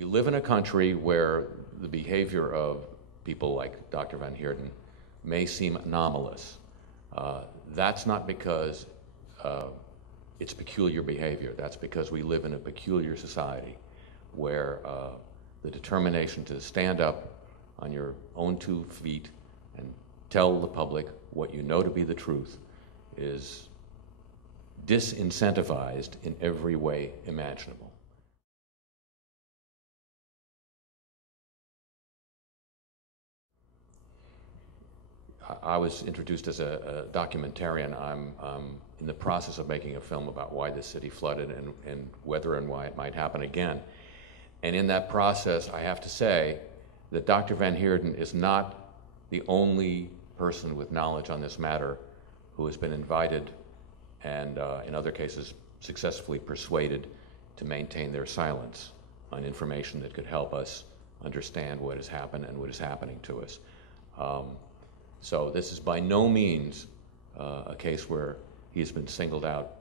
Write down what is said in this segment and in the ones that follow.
We live in a country where the behavior of people like Dr. Van Heerden may seem anomalous. That's not because it's peculiar behavior. That's because we live in a peculiar society where the determination to stand up on your own 2 feet and tell the public what you know to be the truth is disincentivized in every way imaginable. I was introduced as a documentarian. I'm in the process of making a film about why the city flooded and whether and why it might happen again. And in that process, I have to say that Dr. Van Heerden is not the only person with knowledge on this matter who has been invited and, in other cases, successfully persuaded to maintain their silence on information that could help us understand what has happened and what is happening to us. So this is by no means a case where he's been singled out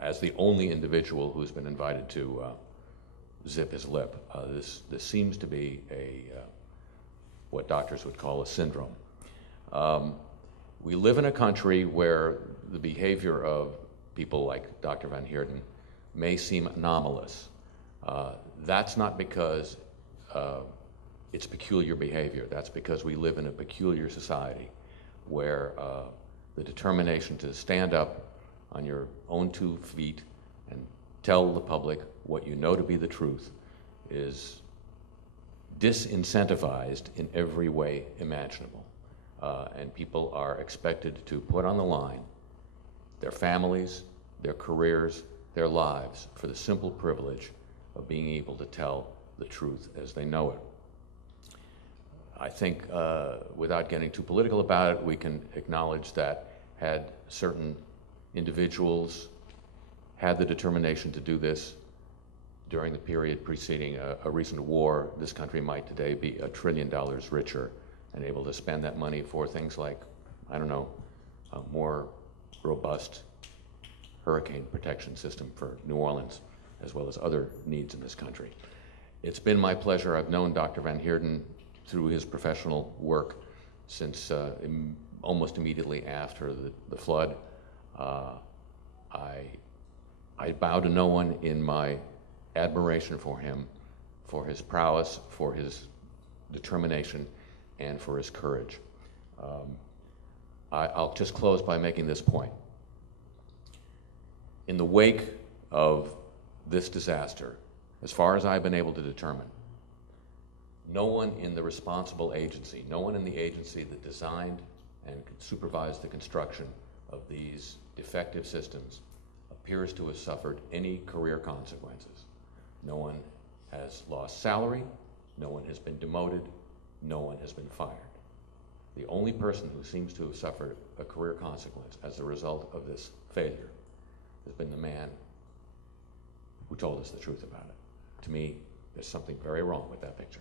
as the only individual who's been invited to zip his lip. This seems to be what doctors would call a syndrome. We live in a country where the behavior of people like Dr. Van Heerden may seem anomalous. That's not because it's peculiar behavior. That's because we live in a peculiar society where the determination to stand up on your own 2 feet and tell the public what you know to be the truth is disincentivized in every way imaginable. And people are expected to put on the line their families, their careers, their lives for the simple privilege of being able to tell the truth as they know it. I think, without getting too political about it, we can acknowledge that had certain individuals had the determination to do this during the period preceding a recent war, this country might today be $1 trillion richer and able to spend that money for things like, I don't know, a more robust hurricane protection system for New Orleans, as well as other needs in this country. It's been my pleasure. I've known Dr. Van Heerden through his professional work since almost immediately after the flood. I bow to no one in my admiration for him, for his prowess, for his determination, and for his courage. I'll just close by making this point. In the wake of this disaster, as far as I've been able to determine, no one in the responsible agency, no one in the agency that designed and supervised the construction of these defective systems appears to have suffered any career consequences. No one has lost salary, no one has been demoted, no one has been fired. The only person who seems to have suffered a career consequence as a result of this failure has been the man who told us the truth about it. To me, there's something very wrong with that picture.